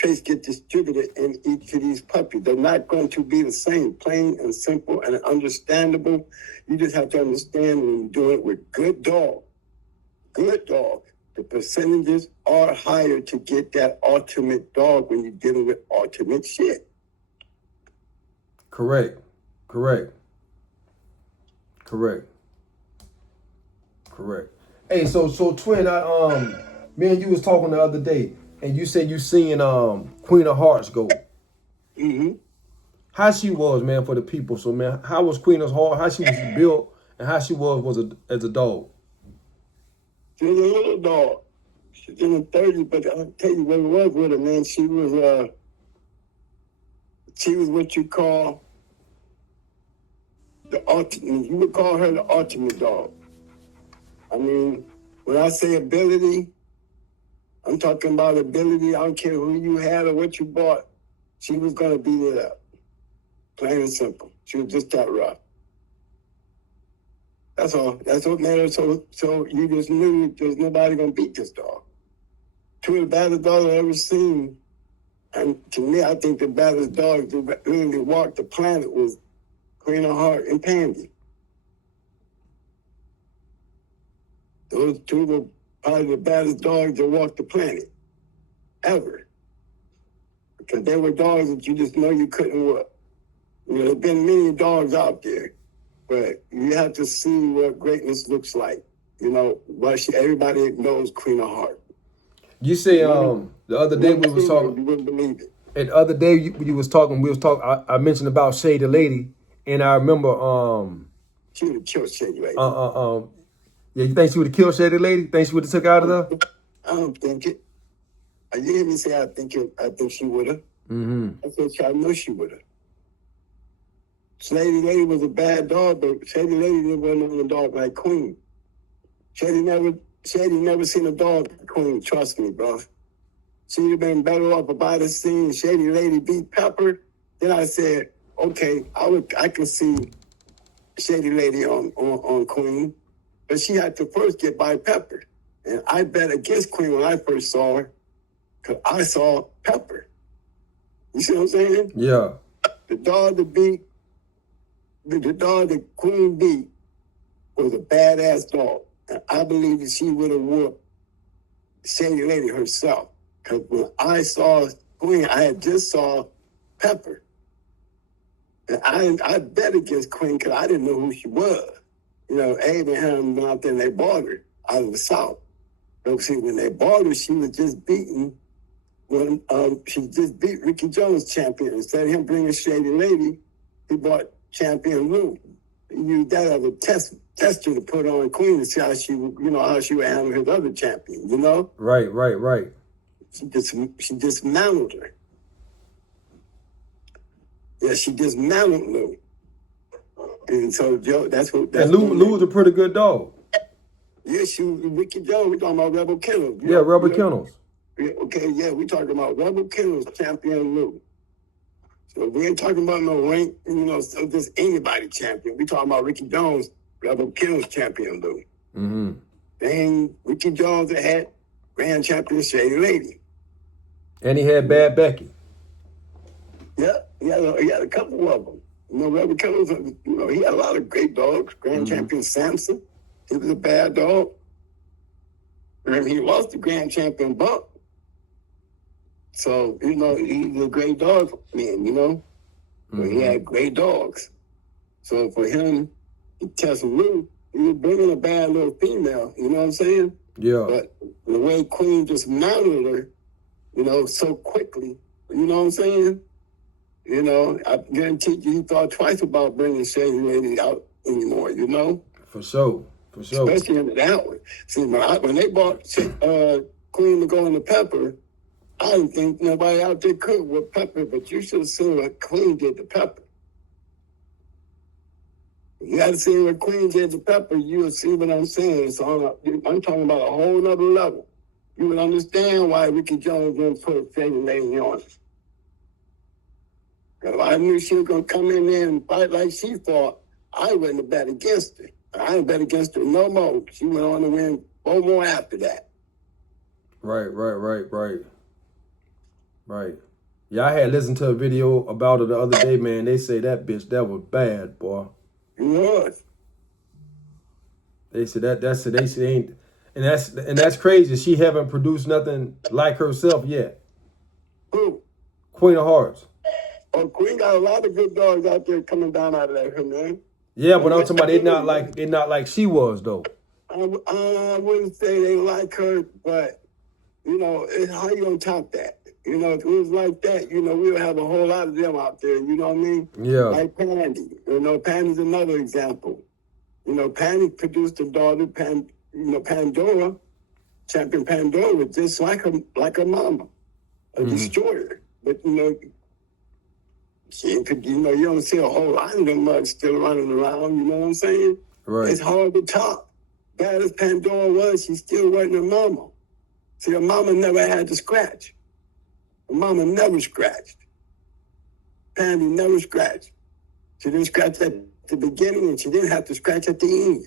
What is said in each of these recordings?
traits get distributed in each of these puppies. They're not going to be the same, plain and simple and understandable. You just have to understand when you're doing it with good dog, the percentages are higher to get that ultimate dog when you're dealing with ultimate shit. Correct. Hey, so twin, me and you was talking the other day, and you said you seen Queen of Hearts go. Mm-hmm. How she was, man, for the people. So, man, how was Queen of Hearts? How she was built, and how she was as a dog. She was a little dog. She's in the 30s, but I'll tell you what it was with her, man. She was what you call the ultimate. You would call her the ultimate dog. I mean, when I say ability, I'm talking about ability. I don't care who you had or what you bought. She was going to beat it up. Plain and simple. She was just that rough. That's all. That's what made her so you just knew there's nobody going to beat this dog. Two of the baddest dogs I've ever seen. And to me, I think the baddest dogs that really walked the planet was Queen of Heart and Pandy. Those two were probably the baddest dogs that walked the planet. Ever. Because they were dogs that you just know you couldn't whoop. You know, there have been many dogs out there, but you have to see what greatness looks like. You know, everybody knows Queen of Heart. You say the other day we was talking. You wouldn't believe it. And the other day you was talking. I mentioned about Shady Lady, and I remember she would have killed Shady Lady. Yeah, you think she would have killed Shady Lady? Think she would have took her out of there? I don't think it. You hear me say I think she would have. Mm-hmm. I know she would have. Shady Lady was a bad dog, but Shady Lady didn't want a dog like Queen. Shady never seen a dog like Queen. Trust me, bro. She'd have been better off about the scene. Shady Lady beat Pepper. Then I said, okay, I can see Shady Lady on Queen, but she had to first get by Pepper. And I bet against Queen when I first saw her, because I saw Pepper. You see what I'm saying? Yeah. The dog that Queen beat was a badass dog. And I believe that she would have whooped Shady Lady herself. Because when I saw Queen, I had just saw Pepper. And I bet against Queen because I didn't know who she was. You know, Abraham went out there and they bought her out of the South. But see, when they bought her, she was just beaten. She just beat Ricky Jones champion. Instead of him bringing Shady Lady, he bought Champion Lou. He used that as a tester to put on Queen to see how she would handle his other champion, you know? Right. She dismantled her. Yeah, she dismantled Lou. And so Joe, that's Lou was a pretty good dog. Yeah, she was Ricky Jones. We're talking about Rebel Kennels. Yeah, Rebel Kennels. Okay, yeah, we're talking about Rebel Kennels champion Lou. So we ain't talking about no rank, just anybody champion. We talking about Ricky Jones, Rebel Kennels champion Lou. Mm-hmm. Then Ricky Jones that had grand champion Shady Lady. And he had Bad Becky. Yeah, he had a couple of them. Rebel Kennels, he had a lot of great dogs. Grand champion Samson, he was a bad dog. And he lost the grand champion Buck. So, he's a great dog man, But he had great dogs. So for him to test Lou, he was bringing a bad little female, you know what I'm saying? Yeah. But the way Queen just mounted her, so quickly, you know what I'm saying? I guarantee you he thought twice about bringing Shady Lady out anymore, For sure. Especially in that one. See, when they bought Queen to go into Pepper, I didn't think nobody out there could with Pepper, but you should have seen what Queen did to Pepper. You got to see what Queen did to Pepper, you will see what I'm saying. So I'm talking about a whole nother level. You would understand why Ricky Jones didn't put Shady Lady on. If I knew she was going to come in there and fight like she fought, I wouldn't have bet against her. I didn't bet against her no more. She went on to win 4 more after that. Right. Right. Yeah, I had listened to a video about it the other day, man. They say that bitch, that was bad, boy. It was. They said that's it. They said ain't, and that's crazy. She haven't produced nothing like herself yet. Who? Queen of Hearts. Oh, Queen got a lot of good dogs out there coming down out of that, her man. Yeah, but And I'm that's talking about good. they not like she was though. I wouldn't say they like her, but you know, how you gonna top that? You know, if it was like that, you know, we would have a whole lot of them out there. You know what I mean? Yeah. Like Pandy. You know, Pandy's another example. You know, Pandy produced a daughter, Pandora. Champion Pandora was just like her mama, a destroyer. But you know, she could, you know, you don't see a whole lot of them mugs still running around. You know what I'm saying? Right. It's hard to top. Bad as Pandora was, she still wasn't her mama. See, her mama never had to scratch. Her mama never scratched. Pandy never scratched. She didn't scratch at the beginning, and she didn't have to scratch at the end.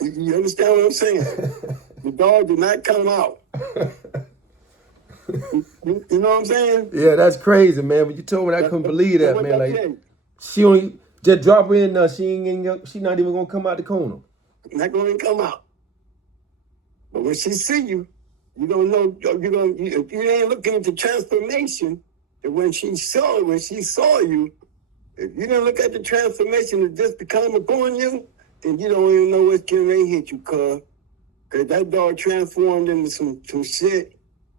You understand what I'm saying? The dog did not come out. You know what I'm saying? Yeah, that's crazy, man. But you told me I couldn't believe that, man. Like she only just drop her in. She not even gonna come out the corner. Not gonna come out. But when she see you, you don't know. If you ain't looking at the transformation, and when she saw you, if you didn't look at the transformation of just become upon you, then you don't even know what's getting ready to hit you, cuz that dog transformed into some shit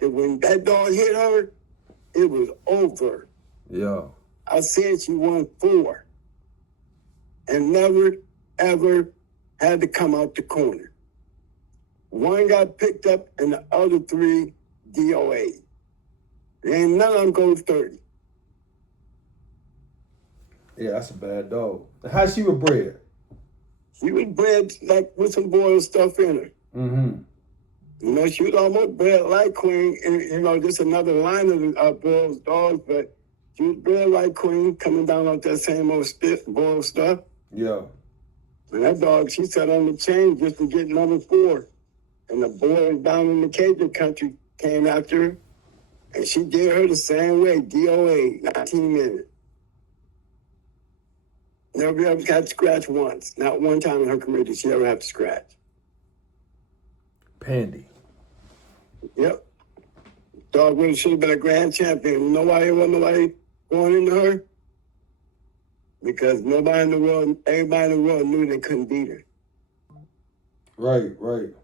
that when that dog hit her, it was over. Yeah. I said she won 4 and never, ever had to come out the corner. 1 got picked up and the other 3 DOA. And none of them go 30. Yeah, that's a bad dog. How she was bred? She was bred like with some boiled stuff in her. Mm-hmm. You know, she was almost bred like Queen, and you know, just another line of boiled dogs, but she was bred like Queen, coming down off that same old boiled stuff. Yeah. And that dog, she sat on the chain just to get number 4. And the boys down in the Cajun country came after her, and she did her the same way, DOA, 19 minutes. Never ever got to scratch once. Not one time in her career did she ever have to scratch. Pandy. Yep. Dog really should have been a grand champion. You know why there wasn't nobody going into her? Because everybody in the world knew they couldn't beat her. Right, right.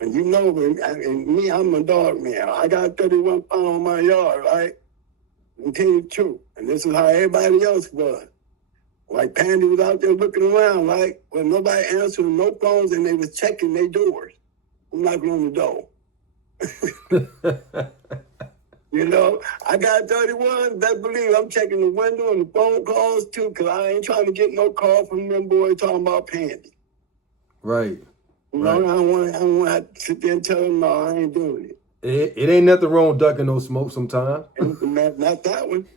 And you know, and me, I'm a dog man. I got 31 pounds on my yard, right? And tell you the truth. And this is how everybody else was. Like Pandy was out there looking around, right? When nobody answered no phones and they was checking their doors. I'm knocking on the door. You know, I got 31. Best believe I'm checking the window and the phone calls too, because I ain't trying to get no call from them boys talking about Pandy. Right. You know, I don't want to sit there and tell them, no, I ain't doing it. It ain't nothing wrong with ducking no smoke sometimes. Not that one.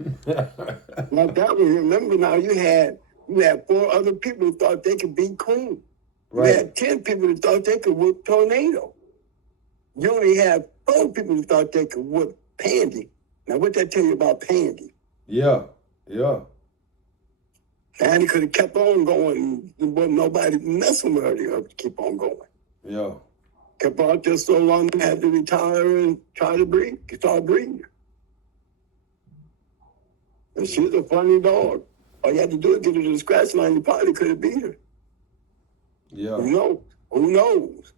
Not that one. Remember now, you had 4 other people who thought they could beat Queen. Right. You had 10 people who thought they could whip Tornado. You only have 4 people who thought they could whip Pandy. Now, what that tell you about Pandy? Yeah, yeah. Pandy could have kept on going. There wasn't nobody messing with her to keep on going. Yeah. Kept out there so long, they had to retire and try to start breeding. And she was a funny dog. All you had to do is get her to the scratch line, you probably could have beat her. Yeah. Who knows?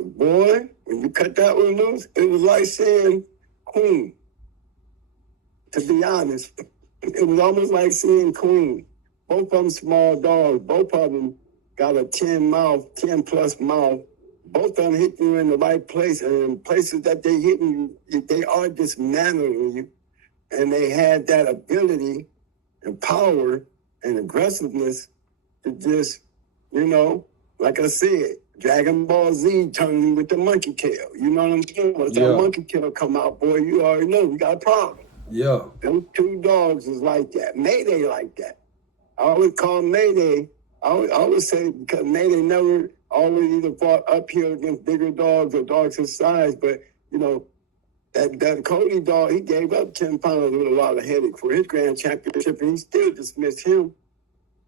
Boy, when you cut that one loose, it was like saying Queen. To be honest, it was almost like seeing Queen. Both of them small dogs. Both of them got a 10 plus mouth. Both of them hit you in the right place. And in places that they hit you, they are dismantling you. And they had that ability and power and aggressiveness to just, you know, like I said, Dragon Ball Z turning with the monkey tail. You know what I'm saying? Once that monkey tail come out, boy, you already know we got a problem. Yeah. Them 2 dogs is like that. Mayday like that. I always call Mayday. I always say because Mayday never always either fought uphill against bigger dogs or dogs his size, but, you know, That Cody dog, he gave up 10 pounds with a lot of headache for his grand championship, and he still dismissed him.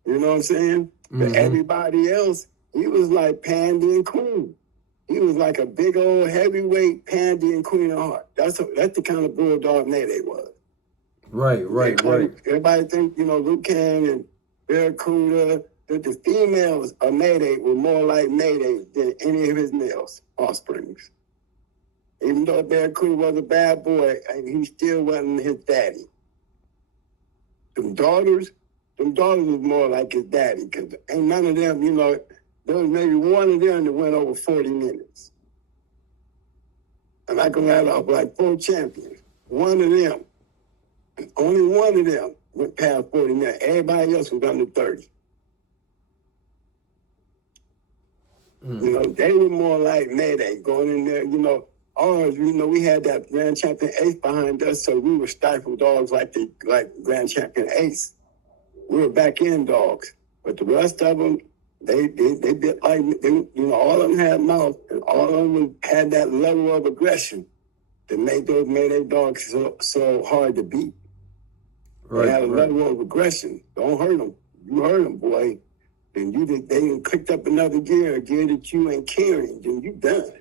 You know what I'm saying? But everybody else, he was like Pandy and Queen. He was like a big old heavyweight Pandy and Queen of Heart. That's the kind of bulldog Mayday was. Right. Everybody think, Luke Kang and Barracuda, that the females of Mayday were more like Mayday than any of his males, offsprings. Even though Barracuda was a bad boy, he still wasn't his daddy. Them daughters was more like his daddy, because ain't none of them, there was maybe one of them that went over 40 minutes. And I can rattle off like 4 champions. One of them, only one of them went past 40 minutes. Everybody else was under 30. They were more like Mayday, going in there, ours, we had that Grand Champion Ace behind us, so we were stifled dogs like Grand Champion Ace. We were back end dogs, but the rest of them, they bit like, all of them had mouth, and all of them had that level of aggression that made those Mayday dogs so hard to beat. They had a level of aggression. Don't hurt them. You hurt them, boy. Then they clicked up another gear, a gear that you ain't carrying, then you done.